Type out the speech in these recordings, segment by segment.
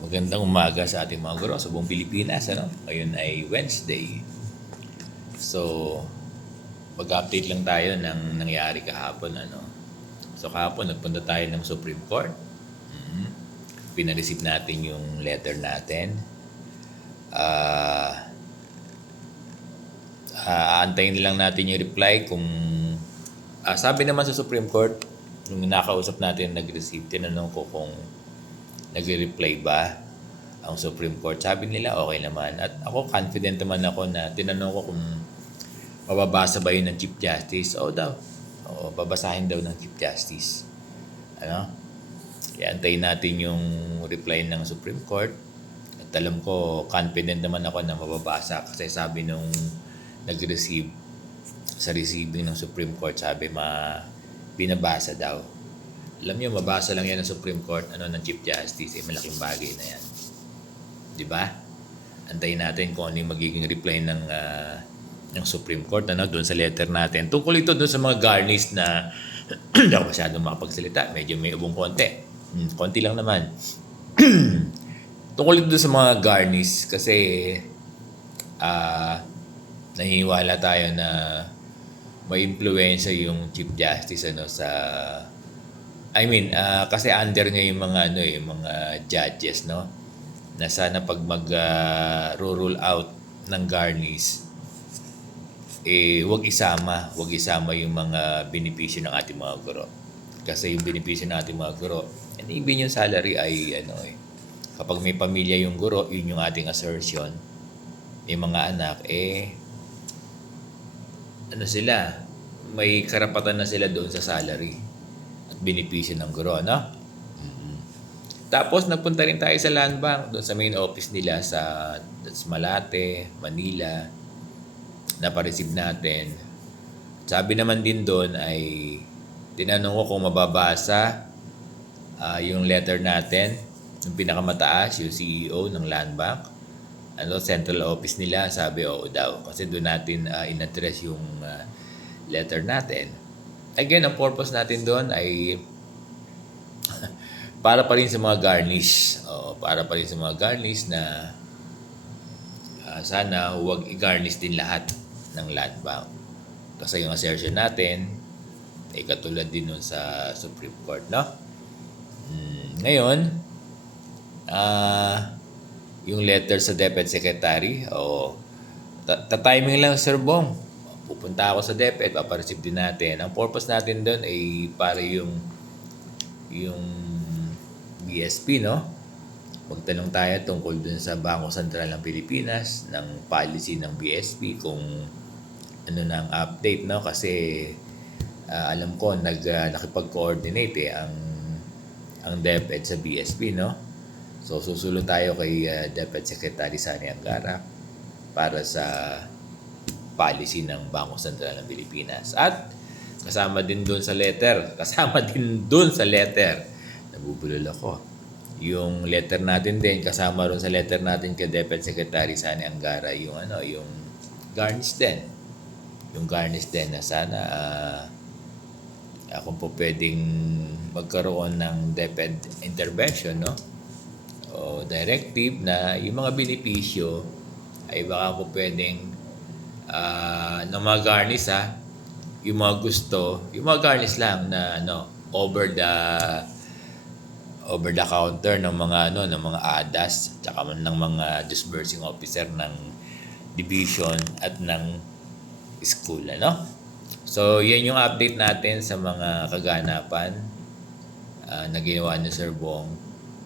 Magandang umaga sa ating mga guro sa buong Pilipinas. Ngayon ay Wednesday. So, mag-update lang tayo ng nangyari kahapon. So, kahapon nagpunta tayo ng Supreme Court. Pinareceive natin yung letter natin. Aantayin lang natin yung reply kung sabi naman sa Supreme Court, nung nakausap natin nag-receive, tinanong ko kung nagre-reply ba ang Supreme Court. Sabi nila okay naman. At ako confident naman ako na tinanong ko kung mababasa ba yun ng Chief Justice. Oo daw. Oo, babasahin daw ng Chief Justice. Iantayin natin yung reply ng Supreme Court. At alam ko, confident naman ako na mababasa kasi sabi nung nag-receive sa receiving ng Supreme Court, sabi binabasa daw. Alam niyo, mabasa lang yan ng Supreme Court ng Chief Justice. Malaking bagay na yan. Di ba? Antayin natin kung ano yung magiging reply ng Supreme Court doon sa letter natin. Tungkol ito doon sa mga garnish na hindi ako masyadong makapagsalita. Medyo may ubong konti. Konti lang naman. Tungkol ito doon sa mga garnish kasi nahihiwala tayo na may impluwensya yung Chief Justice kasi under niya yung mga mga judges na sana pag rule out ng garnish wag isama yung mga benepisyo ng ating mga guro. Kasi yung benepisyo ng ating mga guro, even yung salary ay kapag may pamilya yung guro, yun yung ating assertion. Yung mga anak sila, may karapatan na sila doon sa salary benepisyo ng guro, Tapos nagpunta rin tayo sa Land Bank, doon sa main office nila sa Malate, Manila. Napareceive natin. Sabi naman din doon ay tinanong ko kung mababasa yung letter natin, yung pinakamataas, yung CEO ng Land Bank. Central office nila, sabi oo daw. Kasi doon natin in-address yung letter natin. Again, ang purpose natin doon ay para pa rin sa mga garnish. Para pa rin sa mga garnish na sana huwag i-garnish din lahat ng Land Bank. Kasi yung assertion natin ay katulad din nun sa Supreme Court, Ngayon, yung letter sa Deputy Secretary, timing lang, Sir Bong. Pupunta ako sa DepEd, papareceive din natin. Ang purpose natin doon ay para yung BSP, Magtanong tayo tungkol dun sa Bangko Sentral ng Pilipinas, ng policy ng BSP, kung ano na ang update, Kasi alam ko, nakipag-coordinate ang DepEd sa BSP, So, susunod tayo kay DepEd Secretary Sani Angara para sa policy ng Bangko Sentral ng Pilipinas. At kasama din doon sa letter, nabubulol ako, yung letter natin din, kasama ron sa letter natin kay Deputy Secretary Sani Angara, yung garnish din. Yung garnish din na sana kung po pwedeng magkaroon ng DepEd intervention, o directive na yung mga benepisyo ay baka po pwedeng ng mga garnish yung mga gusto, yung mga garnish lang na over the counter ng mga ng mga ADAS tsaka ng mga disbursing officer ng division at ng school, So, yan yung update natin sa mga kaganapan na ginawa ni Sir Bong,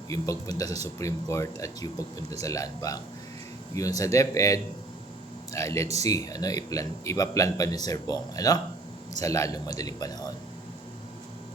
yung pagpunta sa Supreme Court at yung pagpunta sa Land Bank. Yun sa DepEd, let's see, ipaplan pa ni Sir Bong, sa lalong madaling panahon.